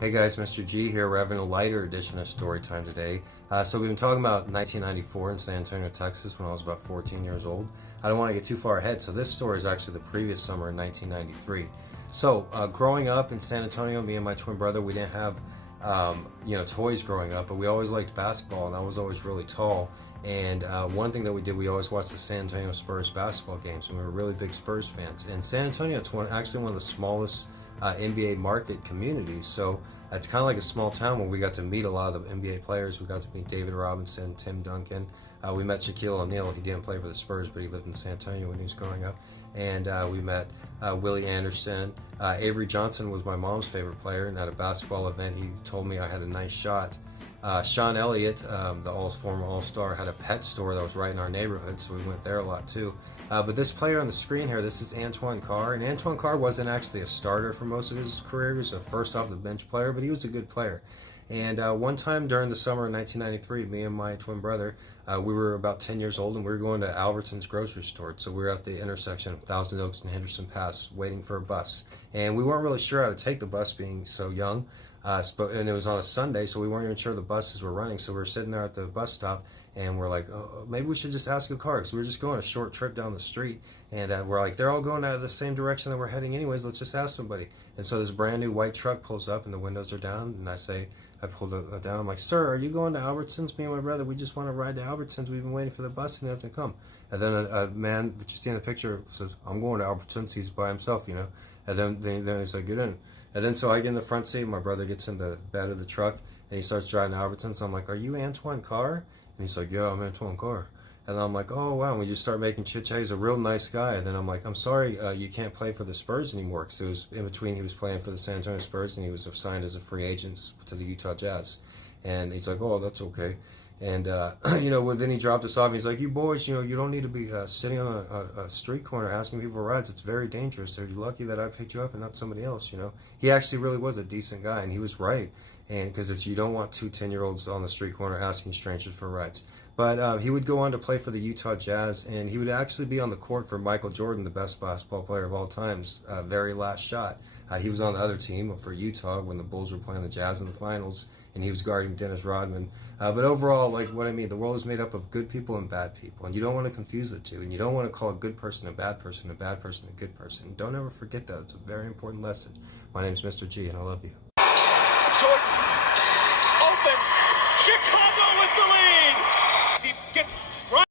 Hey guys, Mr. G here. We're having a lighter edition of Storytime today. So we've been talking about 1994 in San Antonio, Texas, when I was about 14 years old. I don't want to get too far ahead, so this story is actually the previous summer in 1993. So growing up in San Antonio, me and my twin brother, we didn't have toys growing up, but we always liked basketball, and I was always really tall. And one thing that we did, we always watched the San Antonio Spurs basketball games, and we were really big Spurs fans. And San Antonio, it's actually one of the smallest NBA market communities, so it's kind of like a small town where we got to meet a lot of the NBA players. We got to meet David Robinson, Tim Duncan. We met Shaquille O'Neal. He didn't play for the Spurs, but he lived in San Antonio when he was growing up. And we met Willie Anderson. Avery Johnson was my mom's favorite player, and at a basketball event, he told me I had a nice shot. Sean Elliott, the former All-Star, had a pet store that was right in our neighborhood, so we went there a lot too. But this player on the screen here, this is Antoine Carr, and Antoine Carr wasn't actually a starter for most of his career. He was a first off the bench player, but he was a good player. And one time during the summer of 1993, me and my twin brother, we were about 10 years old, and we were going to Albertson's grocery store. So we were at the intersection of Thousand Oaks and Henderson Pass waiting for a bus. And we weren't really sure how to take the bus, being so young. And it was on a Sunday, so we weren't even sure the buses were running. So we were sitting there at the bus stop, and we're like, oh, maybe we should just ask a car, because we were just going a short trip down the street. And we're like, they're all going out of the same direction that we're heading anyways, let's just ask somebody. And so this brand new white truck pulls up, and the windows are down, and I pulled it down. I'm like, sir, are you going to Albertsons? Me and my brother, we just want to ride to Albertsons. We've been waiting for the bus, and he hasn't come. And then a man that you see in the picture says, I'm going to Albertsons. He's by himself, you know. And then he's like, get in. And then so I get in the front seat, my brother gets in the bed of the truck, and he starts driving to Albertsons. So I'm like, are you Antoine Carr? And he's like, yeah, I'm Antoine Carr. And I'm like, oh, wow. And we just start making chit-chat. He's a real nice guy. And then I'm like, I'm sorry, you can't play for the Spurs anymore. Because it was in between, he was playing for the San Antonio Spurs, and he was signed as a free agent to the Utah Jazz. And he's like, oh, that's okay. And, then he dropped us off. And he's like, you boys, you don't need to be sitting on a street corner asking people for rides. It's very dangerous. You're lucky that I picked you up and not somebody else, He actually really was a decent guy, and he was right. And because you don't want two 10-year-olds on the street corner asking strangers for rides. But he would go on to play for the Utah Jazz, and he would actually be on the court for Michael Jordan, the best basketball player of all time's very last shot. He was on the other team for Utah when the Bulls were playing the Jazz in the finals, and he was guarding Dennis Rodman. But overall, like what I mean, the world is made up of good people and bad people, and you don't want to confuse the two, and you don't want to call a good person a bad person, a bad person a good person. Don't ever forget that. It's a very important lesson. My name's Mr. G, and I love you.